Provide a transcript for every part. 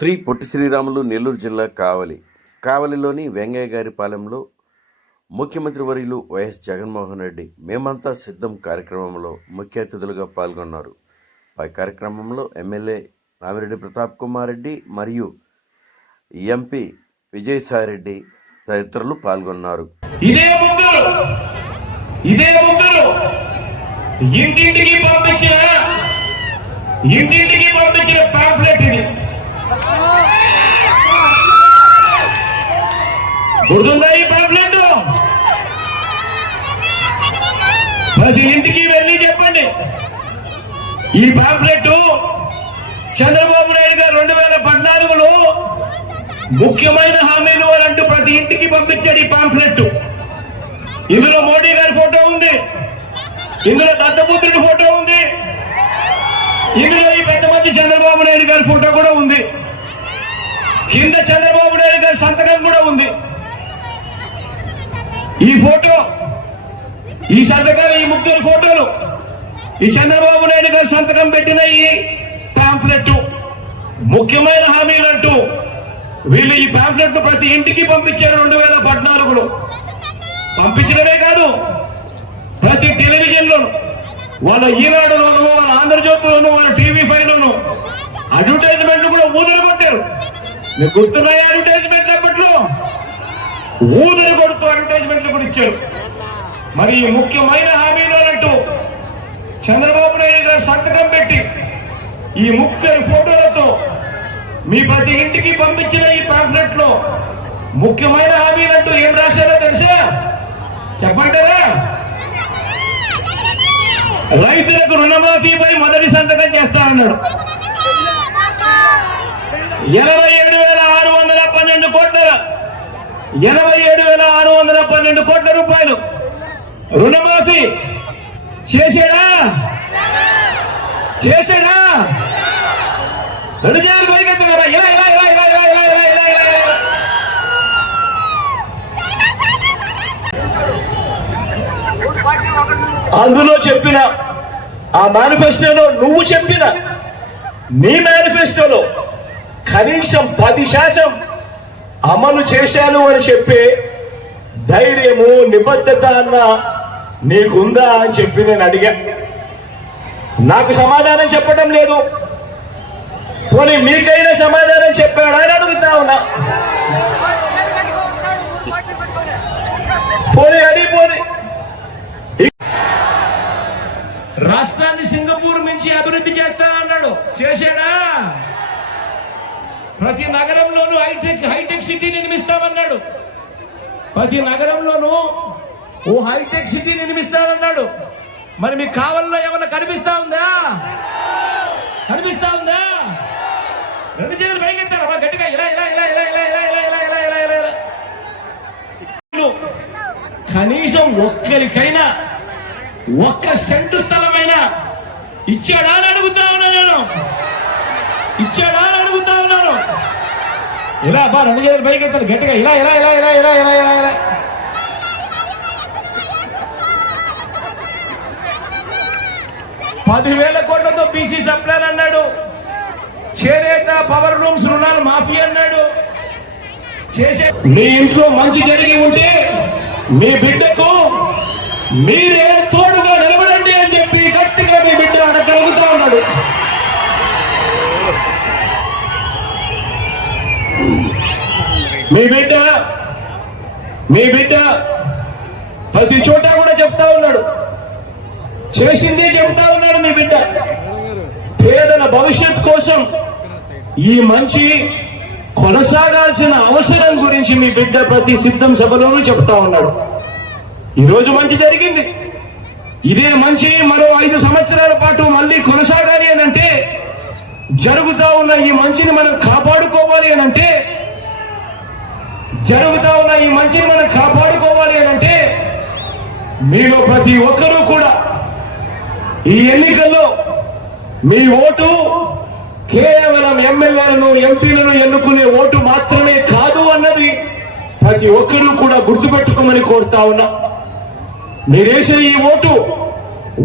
శ్రీ పొట్టి శ్రీరాములు నెల్లూరు జిల్లా కావలి కావలిలోని వెంగయ్య గారి పాలెంలో ముఖ్యమంత్రి వర్యులు వైఎస్ జగన్మోహన్ రెడ్డి మేమంతా సిద్ధం కార్యక్రమంలో ముఖ్య అతిథులుగా పాల్గొన్నారు. పై కార్యక్రమంలో ఎమ్మెల్యే రామిరెడ్డి ప్రతాప్ కుమార్ రెడ్డి మరియు ఎంపీ విజయసాయిరెడ్డి తదితరులు పాల్గొన్నారు. ఇదే ఇదే ఇంటింటికి పంపించిన ఇంటింటికి పంపించిన పాంప్లెట్ ఇది గుర్తుందా ఈ పాంప్లెట్ ప్రతి ఇంటికి వెళ్ళి చెప్పండి. ఈ పాంప్లెట్ చంద్రబాబు నాయుడు గారు రెండు వేల పద్నాలుగులో ముఖ్యమైన హామీలు అని అంటూ ప్రతి ఇంటికి పంపించాడు ఈ పాంఫ్లెట్ ఇందులో మోడీ గారి ఫోటో ఉంది. ఇందులో దత్తపుత్రుడి ఫోటో ఉంది. ఇందులో ఈ పెద్ద మంచి చంద్రబాబు నాయుడు గారి ఫోటో కూడా ఉంది. కింద చంద్రబాబు నాయుడు గారి సంతకం కూడా ఉంది. ఈ ఫోటో ఈ సంతకాలు ఈ ముగ్గురు ఫోటోలు ఈ చంద్రబాబు నాయుడు గారు సంతకం పెట్టిన ఈ పాంఫ్లెట్ ముఖ్యమైన హామీలు అంటూ వీళ్ళు ఈ పాంఫ్లెట్ ప్రతి ఇంటికి పంపించారు రెండు వేల పద్నాలుగులో. పంపించడమే కాదు ప్రతి టెలివిజన్ వాళ్ళ ఈనాడులోను వాళ్ళ ఆంధ్రజ్యోతిలోను వాళ్ళ టీవీ ఫైవ్ అడ్వర్టైజ్మెంట్ కూడా ఊదలు కొట్టారు మీకు గుర్తున్నాయి అడ్వర్టైజ్మెంట్ అప్పట్లో? ఊదలు అడ్వర్టైజ్మెంట్లు కూడా ఇచ్చారు. మరి ముఖ్యమైన హామీలు అంటూ చంద్రబాబు నాయుడు గారు సంతకం పెట్టి ఈ ముగ్గురు ఫోటోలతో మీ ప్రతి ఇంటికి పంపించిన ఈ పాంప్లెట్లో ముఖ్యమైన హామీలంటూ ఏం రాశారో తెలుసా? చెప్పంటారా? రైతులకు రుణమాఫీపై మొదటి సంతకం చేస్తా అన్నాడు. ఇరవై ఏడు వేల ఆరు వందల పన్నెండు కోట్ల ఎనభై ఏడు వేల ఆరు వందల పన్నెండు కోట్ల రూపాయలు. రుణమాఫీ చేశాడా? చేశాడా? రెండు చేయాలి పైకెత్తారా ఇలా ఇలా ఇలా ఇలా ఇలా ఇలా ఇలా ఇలా ఇలా ఇలా. అందులో చెప్పిన ఆ మేనిఫెస్టోలో నువ్వు చెప్పిన నీ మేనిఫెస్టోలో కనీసం పది శాతం అమలు చేశాను అని చెప్పే ధైర్యము నిబద్ధత అన్న నీకుందా అని చెప్పి నేను అడిగా. నాకు సమాధానం చెప్పడం లేదు. పోనీ మీకైనా సమాధానం చెప్పాడా అని అడుగుతా ఉన్నా. పోనీ అది పోనీ. రాష్ట్రాన్ని సింగపూర్ నుంచి అభివృద్ధి చేస్తానన్నాడు. చేశాడా? ప్రతి నగరంలోనూ హైటెక్ హైటెక్ సిటీ నిర్మిస్తామన్నాడు ప్రతి నగరంలోనూ ఓ హైటెక్ సిటీ నిర్మిస్తానన్నాడు మరి మీ కావల్లో ఏమన్నా కనిపిస్తా ఉందా కనిపిస్తా ఉందా రెండు చేతులు పైకెత్తారా గట్టిగా ఇలా ఇలా ఇలా ఇలా ఇలా ఇలా ఇలా ఇలా ఇలా ఇలా ఇలా ఇలా కనీసం ఒక్కరికైనా ఒక్క సెంటు స్థలమైనా ఇచ్చాడా అని అడుగుతా ఉన్నా నేను ఇచ్చాడా అని అడుగుతా ఇలా బా రెండు చేతులు పైకి ఎత్తాను గట్టిగా. ఇలా ఇలా ఇలా ఇలా ఇలా ఇలా ఇలా ఇలా. పదివేల కోట్లతో బీసీ సప్లైన్ అన్నాడు. చేనేత పవర్ రూమ్స్ రుణాలు మాఫీ అన్నాడు. చేసే మీ ఇంట్లో మంచి జరిగి ఉంటే మీ బిడ్డకు మీరే మీ బిడ్డ మీ బిడ్డ ప్రతి చోట కూడా చెప్తా ఉన్నాడు. చేసిందే చెప్తా ఉన్నాడు మీ బిడ్డ. పేదల భవిష్యత్ కోసం ఈ మంచి కొనసాగాల్సిన అవసరం గురించి మీ బిడ్డ ప్రతి సిద్ధం సభలోనూ చెప్తా ఉన్నాడు. ఈరోజు మంచి జరిగింది. ఇదే మంచి మరో ఐదు సంవత్సరాల పాటు మళ్ళీ కొనసాగాలి అని అంటే జరుగుతా ఉన్న ఈ మంచిని మనం కాపాడుకోవాలి అని అంటే జరుగుతా ఉన్న ఈ మంచిని మనం కాపాడుకోవాలి అని అంటే మీలో ప్రతి ఒక్కరూ కూడా ఈ ఎన్నికల్లో మీ ఓటు కేవలం ఎమ్మెల్యేలను ఎంపీలను ఎన్నుకునే ఓటు మాత్రమే కాదు అన్నది ప్రతి ఒక్కరూ కూడా గుర్తుపెట్టుకోమని కోరుతా ఉన్నా. మీరేసే ఈ ఓటు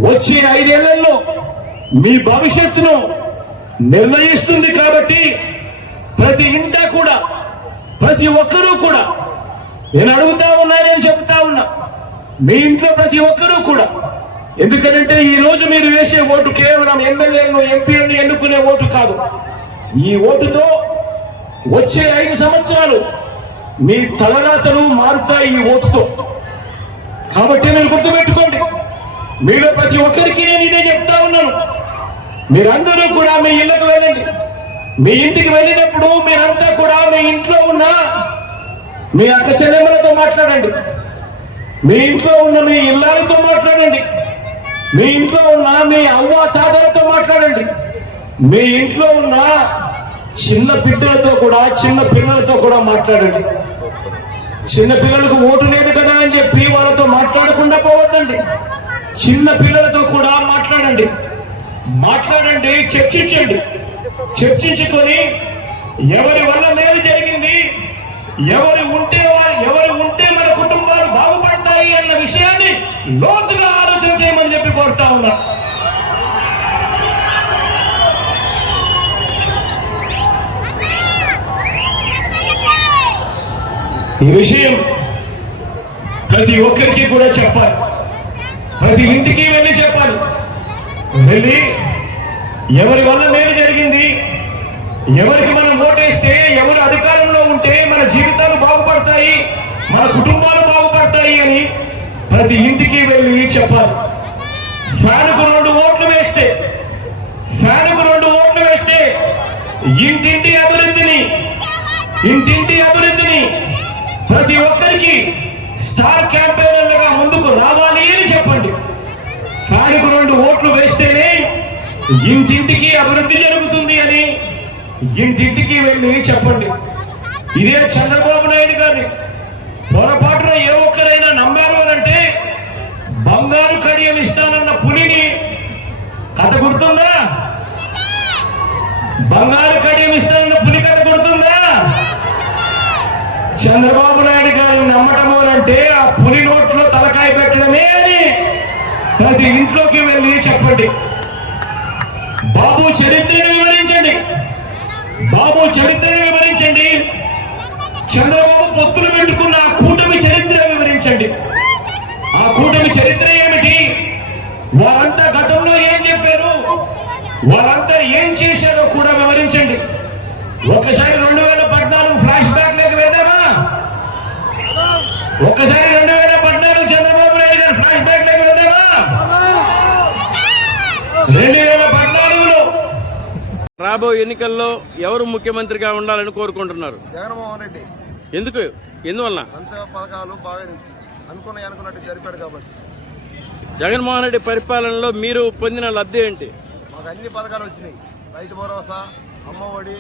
వచ్చే ఐదేళ్ళలో మీ భవిష్యత్తును నిర్ణయిస్తుంది కాబట్టి ప్రతి ఇంట కూడా ప్రతి ఒక్కరూ కూడా నేను అడుగుతా ఉన్నా నేను చెప్తా ఉన్నా మీ ఇంట్లో ప్రతి ఒక్కరూ కూడా. ఎందుకంటే ఈ రోజు మీరు వేసే ఓటు కేవలం ఎమ్మెల్యేలను ఎంపీలను ఎన్నుకునే ఓటు కాదు. ఈ ఓటుతో వచ్చే ఐదు సంవత్సరాలు మీ తలరాతలు మారుతాయి ఈ ఓటుతో. కాబట్టి మీరు గుర్తుపెట్టుకోండి మీలో ప్రతి ఒక్కరికి నేను ఇదే చెప్తా ఉన్నాను. మీరందరూ కూడా మీ ఇళ్ళకు వెళ్ళండి. మీ ఇంటికి వెళ్ళినప్పుడు మీరంతా కూడా మీ ఇంట్లో ఉన్న మీ అక్క చెల్లెమ్మలతో మాట్లాడండి. మీ ఇంట్లో ఉన్న మీ ఇల్లాలతో మాట్లాడండి. మీ ఇంట్లో ఉన్న మీ అవ్వ తాతలతో మాట్లాడండి. మీ ఇంట్లో ఉన్న చిన్న బిడ్డలతో కూడా చిన్న పిల్లలతో కూడా మాట్లాడండి. చిన్న పిల్లలకు ఓటు లేదు కదా అని చెప్పి వాళ్ళతో మాట్లాడకుండా పోవద్దండి. చిన్న పిల్లలతో కూడా మాట్లాడండి. మాట్లాడండి చర్చించండి. చర్చించుకొని ఎవరి వల్ల మేలు జరిగింది ఎవరి ఉంటే వా- ఎవరు ఉంటే మన కుటుంబాలు బాగుపడతాయి అన్న విషయాన్ని లోతుగా ఆలోచన చేయమని చెప్పి కోరుతా ఉన్నా. ఈ విషయం ప్రతి ఒక్కరికి కూడా చెప్పాలి. ప్రతి ఇంటికి వెళ్ళి చెప్పాలి. వెళ్ళి ఎవరి వల్ల జరిగింది. ఎవరికి మనం ఓటేస్తే ఎవరు అధికారంలో ఉంటే మన జీవితాలు బాగుపడతాయి మన కుటుంబాలు బాగుపడతాయి అని ప్రతి ఇంటికి వెళ్ళి చెప్పాలి. ఫ్యాన్కు రెండు ఓట్లు వేస్తే ఫ్యాన్కు రెండు ఓట్లు వేస్తే ఇంటింటి అభివృద్ధిని ఇంటింటి అభివృద్ధిని ప్రతి ఒక్కరికి స్టార్ క్యాంపెయిన్ ముందుకు రావాలి అని చెప్పండి ఫ్యాన్కు రెండు ఓట్లు వేస్తేనే ఇంటింటికి అభివృద్ధి జరుగుతుంది అని ఇంటింటికి వెళ్ళి చెప్పండి. ఇదే చంద్రబాబు నాయుడు గారిని పొరపాటున ఏ ఒక్కరైనా నమ్మారు అంటే బంగారు కడియలు ఇస్తానన్న పులిని కథ గుర్తుందా? బంగారు కడియం ఇస్తానన్న పులి కథ గుర్తుందా? చంద్రబాబు నాయుడు గారిని నమ్మటము అంటే ఆ పులి నోట్లో తలకాయ పెట్టడమే అని ప్రతి ఇంట్లోకి వెళ్ళి చెప్పండి. బాబు చరిత్రను వివరించండి. బాబు చరిత్రను వివరించండి. చంద్రబాబు పొత్తులు పెట్టుకున్న ఆ కూటమి చరిత్ర వివరించండి. ఆ కూటమి చరిత్ర ఏమిటి? వారంతా గతంలో ఏం చెప్పారు? వారంతా ఏం చేశారో కూడా వివరించండి. ఒకసారి రెండు వేల పద్నాలుగు ఫ్లాష్ బ్యాక్ లేక వెళ్దామా? ఒకసారి రెండు వేల పద్నాలుగు చంద్రబాబు నాయుడు గారు ఫ్లాష్ బ్యాక్ లేక వెళ్దామా రెండు వేల పద్నాలుగులో రాబో ఎన్నికల్లో ఎవరు ముఖ్యమంత్రిగా ఉండాలని కోరుకుంటున్నారు? జగన్మోహన్ రెడ్డి. ఎందుకు? ఎందువలన సంక్షేమ పథకాలు బాగా అనుకున్నాయి అనుకున్నట్టు జరిపాడు కాబట్టి. జగన్మోహన్ రెడ్డి పరిపాలనలో మీరు పొందిన లబ్ధి ఏంటి? మాకు అన్ని పథకాలు వచ్చినాయి. రైతు భరోసా అమ్మఒడి